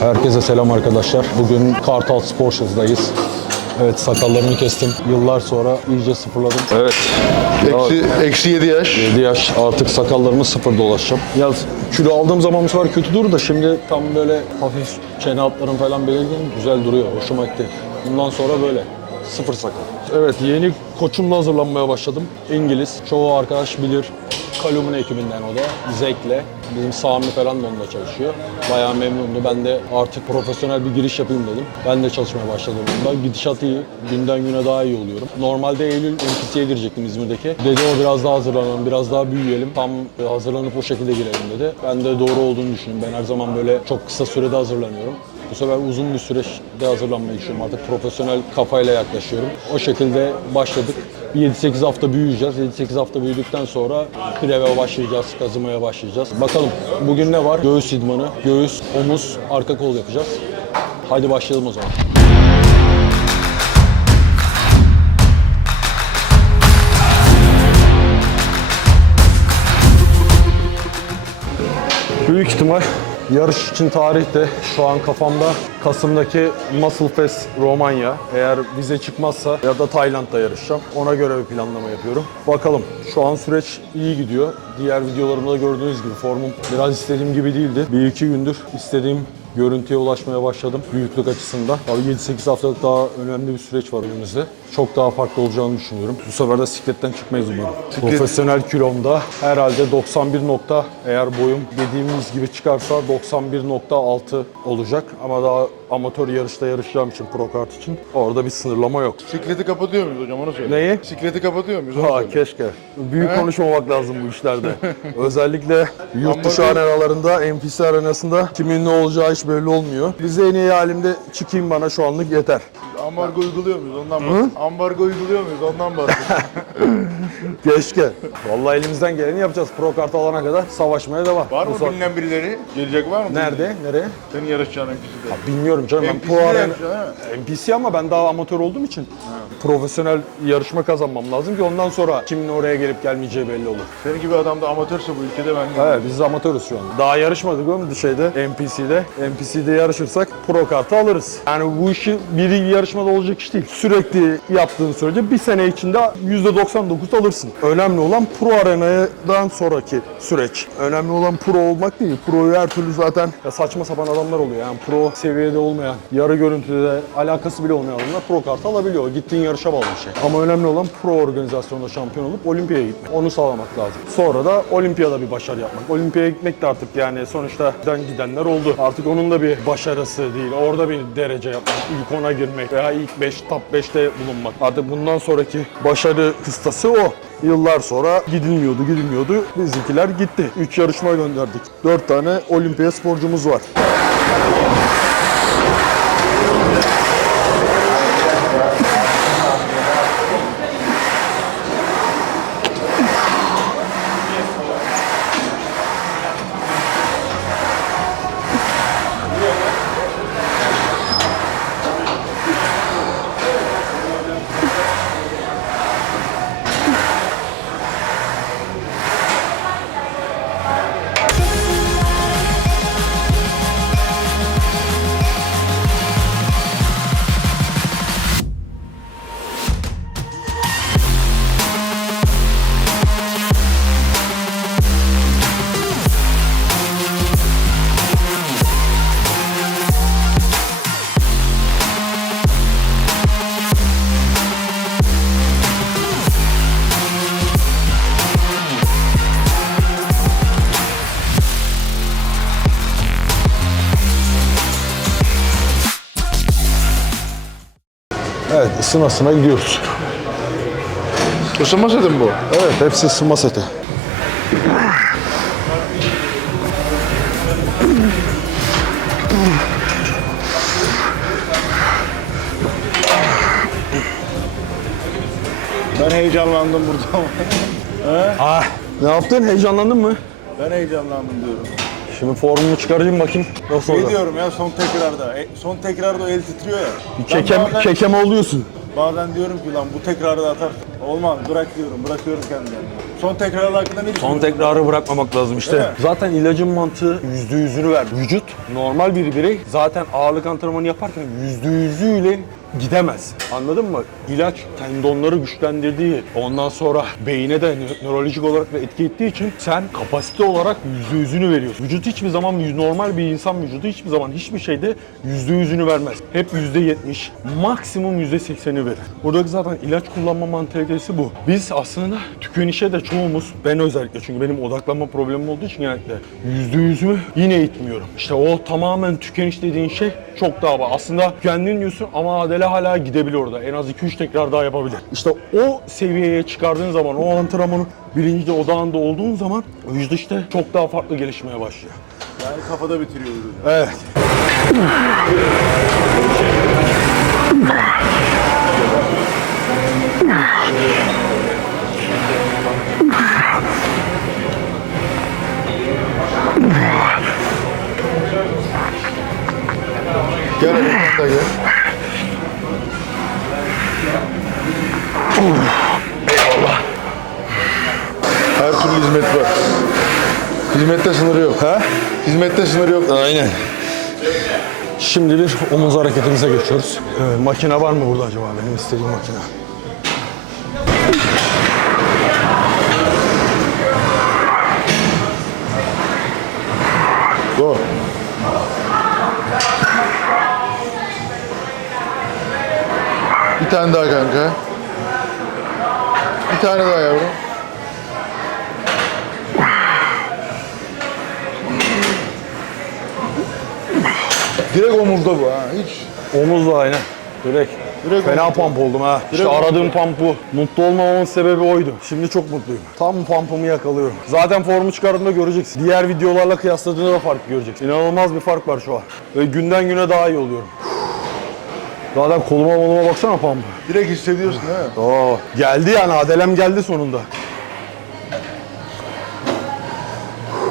Herkese selam arkadaşlar. Bugün Kartal Spor Show'dayız. Evet sakallarımı kestim. Yıllar sonra iyice sıfırladım. Evet. Eksi, eksi 7 yaş. 7 yaş artık sakallarımı sıfır dolaşacağım. Ya kilo aldığım zaman bu sefer kötü durdu da şimdi tam böyle hafif çene hatlarım falan belirgin güzel duruyor. Hoşuma gitti. Bundan sonra böyle. Sıfır sakal. Evet yeni koçumla hazırlanmaya başladım. İngiliz. Çoğu arkadaş bilir. Kalum'un ekibinden o da. Zek'le. Bizim Sami falan da onunla çalışıyor. Bayağı memnundu. Ben de artık profesyonel bir giriş yapayım dedim. Ben de çalışmaya başladım onda. Gidişat iyi. Günden güne daha iyi oluyorum. Normalde Eylül NPC'ye girecektim İzmir'deki. Dedi o biraz daha hazırlanalım, biraz daha büyüyelim. Tam hazırlanıp o şekilde girelim dedi. Ben de doğru olduğunu düşünüyorum. Ben her zaman böyle çok kısa sürede hazırlanıyorum. Bu sefer uzun bir süreçte hazırlanmayı düşünüyorum. Artık profesyonel kafayla yaklaşıyorum. O şekilde başladık. Bir 7-8 hafta büyüyeceğiz. 7-8 hafta büyüdükten sonra preve başlayacağız, kazımaya başlayacağız. Bakalım bugün ne var? Göğüs idmanı, göğüs, omuz, arka kol yapacağız. Hadi başlayalım o zaman. Büyük ihtimal yarış için tarihte şu an kafamda Kasım'daki Muscle Fest Romanya. Eğer vize çıkmazsa ya da Tayland'da yarışacağım. Ona göre bir planlama yapıyorum. Bakalım. Şu an süreç iyi gidiyor. Diğer videolarımda gördüğünüz gibi formum biraz istediğim gibi değildi. Bir iki gündür istediğim görüntüye ulaşmaya başladım büyüklük açısından. Tabii 7-8 haftalık daha önemli bir süreç var önümüzde. Çok daha farklı olacağını düşünüyorum. Bu sefer de sikletten çıkmayız umarım. Profesyonel kilomda herhalde 91 nokta eğer boyum dediğimiz gibi çıkarsa 91.6 olacak. Ama daha amatör yarışta yarışacağım için pro kart için orada bir sınırlama yok. Sikleti kapatıyor muyuz hocam onu söyle. Neyi? Sikleti kapatıyor muyuz Ha söyle. keşke. Büyük konuşmamak lazım bu işlerde. Özellikle yurt dışı arenalarında, NPC arenasında kimin ne olacağı hiç belli olmuyor. Bize en iyi halimde çıkayım bana şu anlık yeter. Ambargo uyguluyor muyuz ondan bahsedin. Ambargo uyguluyor muyuz ondan bahsedin. Keşke. Vallahi elimizden geleni yapacağız. Pro kart alana kadar savaşmaya devam. var mı saat- bilinen birileri? Gelecek var mı? Nerede? Nereye? Senin yarışacağın NPC'de. Bilmiyorum canım. Ben pro arena... NPC ama ben daha amatör olduğum için profesyonel yarışma kazanmam lazım ki ondan sonra kimin oraya gelip gelmeyeceği belli olur. Senin gibi adam da amatörse bu ülkede ben Evet biz amatörüz şu an. Daha yarışmadık oğlum şeyde NPC'de. NPC'de yarışırsak pro kartı alırız. Yani bu işi bir yarışmada olacak iş değil. Sürekli yaptığın sürece bir sene içinde %99 alırsın. Önemli olan pro arenadan sonraki süreç. Önemli olan pro olmak değil. Pro'yu her türlü zaten ya saçma sapan adamlar oluyor. Yani pro seviyede olmayan, yarı görüntüde alakası bile olmayan adamlar pro kartı alabiliyor. Gittiğin yarışa bağlı bir şey. Ama önemli olan pro organizasyonda şampiyon olup olimpiyaya gitmek. Onu sağlamak lazım. Sonra da olimpiyada bir başarı yapmak. Olimpiyaya gitmek de artık yani sonuçta giden gidenler oldu. Artık onun da bir başarısı değil. Orada bir derece yapmak, ilk ona girmek veya ilk 5, top 5'te bulunmak. Artık bundan sonraki başarı kıstası o. Yıllar sonra gidilmiyordu, gidilmiyordu. Bizimkiler gitti. 3 yarışma gönderdik. 4 tane olimpiya sporcumuz var. Isına gidiyoruz. Isınma seti mi bu? Evet, hepsi ısınma seti. Ben heyecanlandım burada. Ah, ne yaptın? Heyecanlandın mı? ben heyecanlandım diyorum. Şimdi formumu çıkarayım bakayım nasıl Ne olacak. diyorum ya son tekrarda. E, son tekrarda o el titriyor ya. Ben Kekem, bazen, kekeme oluyorsun. bazen diyorum ki lan bu tekrarda atar. Olmaz bırak diyorum bırakıyorum kendi kendime. Son tekrarlar hakkında ne Son düşünüyorsun? tekrarı bırakmamak lazım işte. Mi? Zaten ilacın mantığı yüzde yüzünü ver. Vücut normal bir birey zaten ağırlık antrenmanı yaparken yüzde yüzüyle gidemez. Anladın mı? İlaç tendonları güçlendirdiği, ondan sonra beyine de nö- nörolojik olarak da etki ettiği için sen kapasite olarak yüzde yüzünü veriyorsun. Vücut hiçbir zaman normal bir insan vücudu hiçbir zaman hiçbir şeyde yüzde yüzünü vermez. Hep yüzde yetmiş, maksimum yüzde sekseni verir. Buradaki zaten ilaç kullanma mantalitesi bu. Biz aslında tükenişe de çoğumuz, ben özellikle çünkü benim odaklanma problemim olduğu için genellikle yüzde yüzümü yine itmiyorum. İşte o tamamen tükeniş dediğin şey çok daha var. Aslında kendin diyorsun ama Adele hala gidebilir orada. En az 2-3 tekrar daha yapabilir. İşte o seviyeye çıkardığın zaman, o antrenmanın bilincinde, odağında olduğun zaman vücut işte çok daha farklı gelişmeye başlıyor. Yani kafada bitiriyoruz. Evet. Hareketimize geçiyoruz. Ee, makine var mı burada acaba benim istediğim makine? Go. Bir tane daha kanka. Bir tane daha yavrum. Direkt omuzda bu ha. Hiç. Omuzla aynen. Direkt. Direkt Fena omuzla. pump oldum ha. İşte Direkt aradığım pump bu. Mutlu olmamamın sebebi oydu. Şimdi çok mutluyum. Tam pumpumu yakalıyorum. Zaten formu çıkardığımda göreceksin. Diğer videolarla kıyasladığında da fark göreceksin. İnanılmaz bir fark var şu an. Ve günden güne daha iyi oluyorum. Zaten koluma moluma baksana pump. Direkt hissediyorsun mi? Oo, geldi yani Adelem geldi sonunda.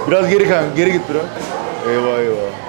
Biraz geri kanka. Geri git biraz. Eyvah eyvah.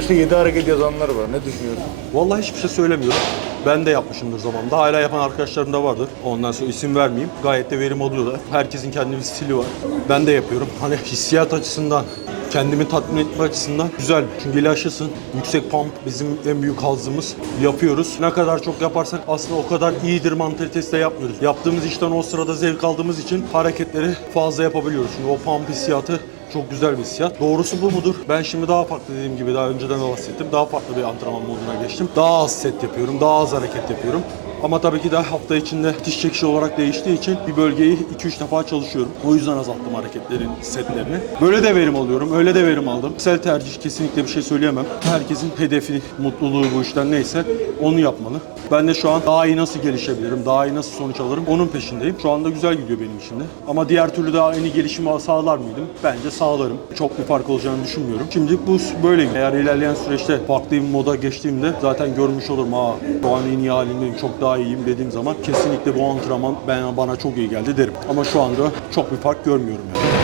Göğüste 7 hareket yazanlar var. Ne düşünüyorsun? Vallahi hiçbir şey söylemiyorum. Ben de yapmışımdır zamanında. Hala yapan arkadaşlarım da vardır. Ondan sonra isim vermeyeyim. Gayet de verim alıyorlar. Herkesin kendi bir stili var. Ben de yapıyorum. Hani hissiyat açısından kendimi tatmin etme açısından güzel. Çünkü aşısın. Yüksek pump bizim en büyük hazımız. Yapıyoruz. Ne kadar çok yaparsak aslında o kadar iyidir mantalitesi de yapmıyoruz. Yaptığımız işten o sırada zevk aldığımız için hareketleri fazla yapabiliyoruz. Çünkü o pump hissiyatı çok güzel bir hissiyat. Doğrusu bu mudur? Ben şimdi daha farklı dediğim gibi daha önceden de bahsettim. Daha farklı bir antrenman moduna geçtim. Daha az set yapıyorum. Daha az hareket yapıyorum. Ama tabii ki de hafta içinde diş çekişi olarak değiştiği için bir bölgeyi 2-3 defa çalışıyorum. O yüzden azalttım hareketlerin setlerini. Böyle de verim alıyorum, öyle de verim aldım. Kişisel tercih kesinlikle bir şey söyleyemem. Herkesin hedefi, mutluluğu bu işten neyse onu yapmalı. Ben de şu an daha iyi nasıl gelişebilirim, daha iyi nasıl sonuç alırım onun peşindeyim. Şu anda güzel gidiyor benim için de. Ama diğer türlü daha en iyi gelişimi sağlar mıydım? Bence sağlarım. Çok bir fark olacağını düşünmüyorum. Şimdi bu böyle. Eğer ilerleyen süreçte farklı bir moda geçtiğimde zaten görmüş olurum. Aa şu an en iyi halimdeyim, çok daha iyiyim dediğim zaman kesinlikle bu antrenman bana çok iyi geldi derim. Ama şu anda çok bir fark görmüyorum yani.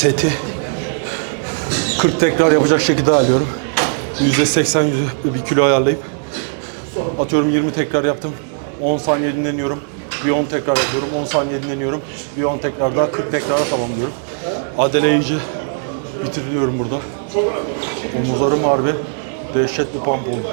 Seti 40 tekrar yapacak şekilde alıyorum. %80 yüzde bir kilo ayarlayıp atıyorum 20 tekrar yaptım. 10 saniye dinleniyorum. Bir 10 tekrar yapıyorum. 10 saniye dinleniyorum. Bir 10 tekrar daha 40 tekrara tamamlıyorum. Adele iyice bitiriliyorum burada. Omuzlarım harbi dehşet bir pump oldu.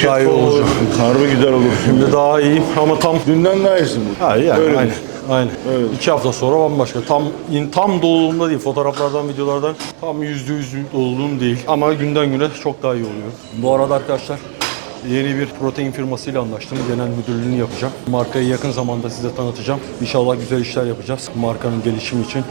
Çok dehşet daha iyi olacak. Harbi güzel olur. Şimdi daha iyiyim ama tam Dünden daha iyisin bu. Ha yani Öyle aynen. Aynen. İki hafta sonra bambaşka. Tam in, tam doluluğumda değil. Fotoğraflardan, videolardan tam yüzde yüz doluluğum değil. Ama günden güne çok daha iyi oluyor. Bu arada arkadaşlar yeni bir protein firmasıyla anlaştım. Genel müdürlüğünü yapacağım. Markayı yakın zamanda size tanıtacağım. İnşallah güzel işler yapacağız. Markanın gelişimi için.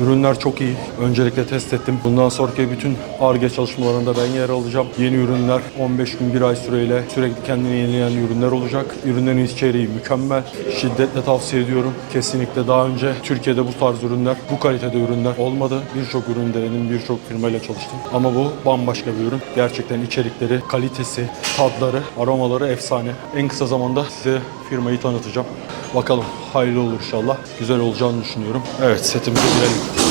Ürünler çok iyi. Öncelikle test ettim. Bundan sonraki bütün ARGE çalışmalarında ben yer alacağım. Yeni ürünler 15 gün 1 ay süreyle sürekli kendini yenileyen ürünler olacak. Ürünlerin içeriği mükemmel. Şiddetle tavsiye ediyorum. Kesinlikle daha önce Türkiye'de bu tarz ürünler, bu kalitede ürünler olmadı. Birçok ürün denedim, birçok firmayla çalıştım. Ama bu bambaşka bir ürün. Gerçekten içerikleri, kalitesi, tatları, aromaları efsane. En kısa zamanda size firmayı tanıtacağım. Bakalım hayırlı olur inşallah. Güzel olacağını düşünüyorum. Evet setimize girelim.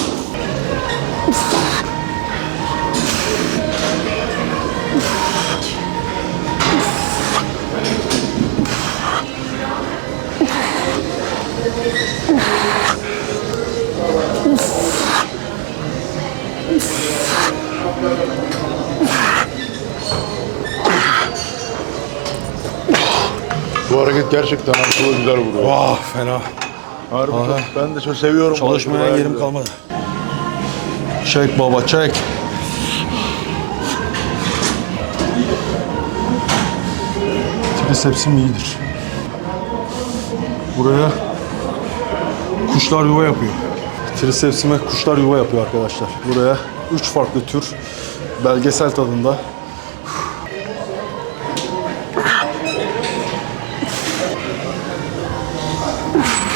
Bu hareket gerçekten aklıma güzel vuruyor. Vah fena. Harbi çok, ben de çok seviyorum. Çalışmaya yerim güzel. kalmadı. Çek baba çek. Trisepsim iyidir. Buraya kuşlar yuva yapıyor. Trisepsime kuşlar yuva yapıyor arkadaşlar. Buraya üç farklı tür belgesel tadında Oof.